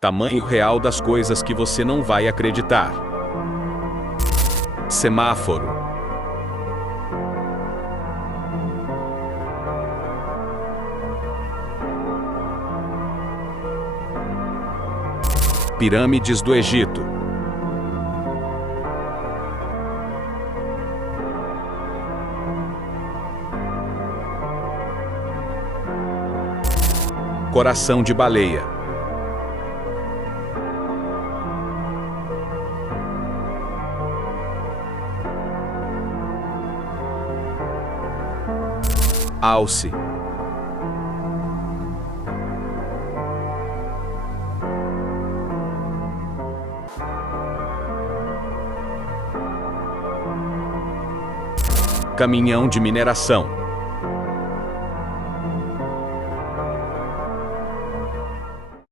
Tamanho real das coisas que você não vai acreditar. Semáforo. Pirâmides do Egito. Coração de baleia. Alce. Caminhão de mineração.